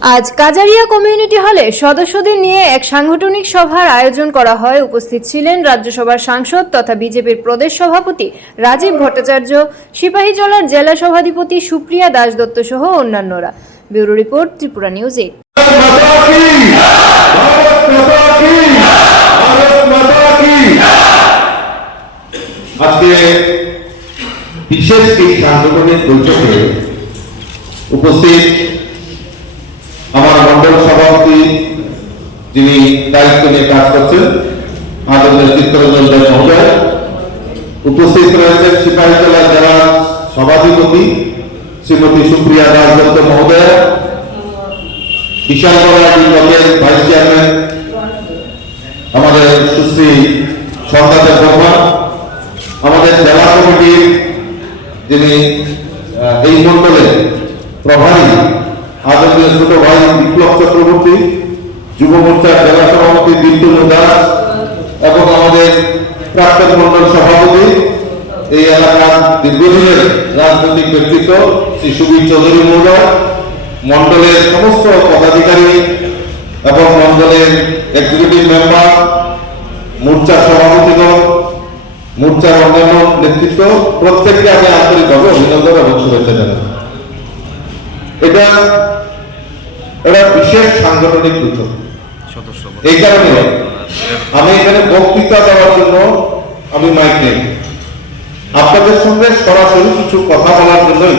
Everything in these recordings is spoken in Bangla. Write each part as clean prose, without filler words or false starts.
আজ কাজারিয়া কমিউনিটি হলে সদস্যদের নিয়ে এক সাংগঠনিক সভার আয়োজন করা হয়। উপস্থিত ছিলেন রাজ্যসভার সাংসদ তথা বিজেপির প্রদেশ সভাপতি রাজীব ভট্টাচার্য, সিপাহীজলার জেলা সভাধিপতি সুপ্রিয়া দাস দত্ত সহ অন্যান্যরা। Bureau report, Tripura news 8। আজকে বিশেষ এই সাংগঠনিক বৈঠকে উপস্থিত আমার মন্ডল সভাপতি, যিনি দায়িত্ব নিয়ে কাজ করছেন, আদরণীয় চিত্তরঞ্জন দাস মহোদয়, উপস্থিত রয়েছেন সিপাহীজলা জেলার সভাধিপতি শ্রীমতী সুপ্রিয়া দাস দত্ত মহোদয়, বিশালগড় ব্লকের ভাইস চেয়ারম্যান আমাদের সুশ্রী সরকার বর্মা, আমাদের জেলা কমিটির যিনি এই মন্ডলের প্রভারী আদরণীয় ছোট ভাই বিপ্লব চক্রবর্তী, যুব মোর্চার জেলা সভাপতি বিন্দু দাস এবং আমাদের প্রাক্তন মন্ডল সভাপতি, এই এলাকার দীর্ঘদিনের রাজনৈতিক ব্যক্তিত্ব শ্রী সুবীর চৌধুরী মহোদয়, মন্ডলের সমস্ত পদাধিকারী এবং মন্ডলের এক্সিকিউটিভ মেম্বার, মোর্চার সভাপতিগণ, মোর্চার অন্যান্য নেতৃত্ব, প্রত্যেককে আমি আন্তরিকভাবে অভিনন্দন এবং শুভেচ্ছা জানাই। এটা বিশেষ সাংগঠনিক বৈঠক। এই কারণে আমি এখানে বক্তৃতা দেওয়ার জন্য আমি মাইক নেই, আপনাদের সঙ্গে সরাসরি কিছু কথা বলার জন্যই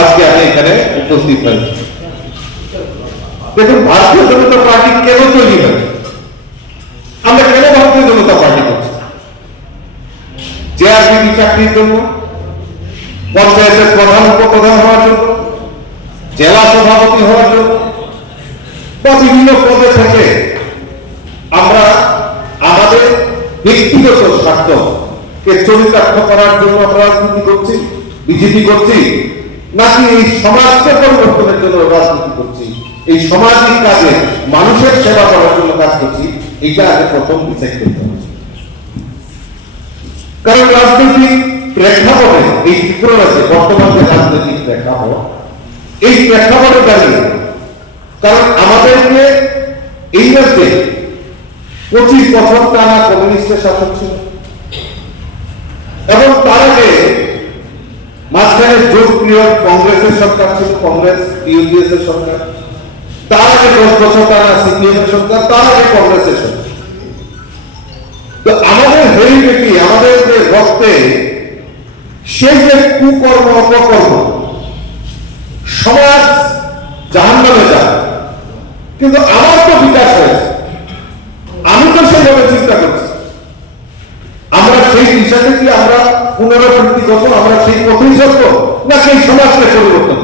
আজকে আমি এখানে উপস্থিত হয়েছি। দেখুন, ভারতীয় জনতা পার্টি কেন তৈরি হয়েছে, আমরা কেন ভারতীয় জনতা পার্টি করছি? জেআরবিটি চাকরির জন্য, পঞ্চায়েতের প্রধান উপপ্রধান হওয়ার জন্য, জেলা সভাপতি হওয়ার জন্য, বা বিভিন্ন পদে থেকে আমরা আমাদের ব্যক্তিগত স্বার্থকে চরিতার্থ করার জন্য আমরা রাজনীতি করছি, বিজেপি করছি, নাকি এই সমাজকে পরিবর্তনের জন্য রাজনীতি করছি, এই সামাজিক কাজে মানুষের সেবা করার জন্য কাজ করছি? এইটা আগে প্রথম বিচার করতে হবে। কারণ রাজনৈতিক প্রেক্ষাপটে এই ত্রিপুরা রাজ্যে বর্তমান যে রাজনৈতিক প্রেক্ষাপট, এই প্রেক্ষাপটে দাঁড়িয়ে, কারণ আমাদেরকে এই রাজ্যে 25 বছর টানা কমিউনিস্টের শাসন ছিল এবং তার আগে মাঝখানে জোটপ্রিয় কংগ্রেসের সরকার ছিল, কংগ্রেস ইউডিএফ এর সরকার, তার আগে 10 বছর টানা সিপিএম এর সরকার, তার আগে কংগ্রেসের সরকার। তো আমাদের হেরিটেজি, আমাদের যে রক্তে সেই যে কুকর্ম অপকর্ম, সমাজ জাহান্নামে যায়, কিন্তু আমার তো বিকাশ হয়েছে, আমি তো সেইভাবে চিন্তা করছি। আমরা সেই দিশাতে কি আমরা পুনরাবৃত্তি করবো, আমরা সেই পথেই চলবো, না সেই সমাজকে পরিবর্তন?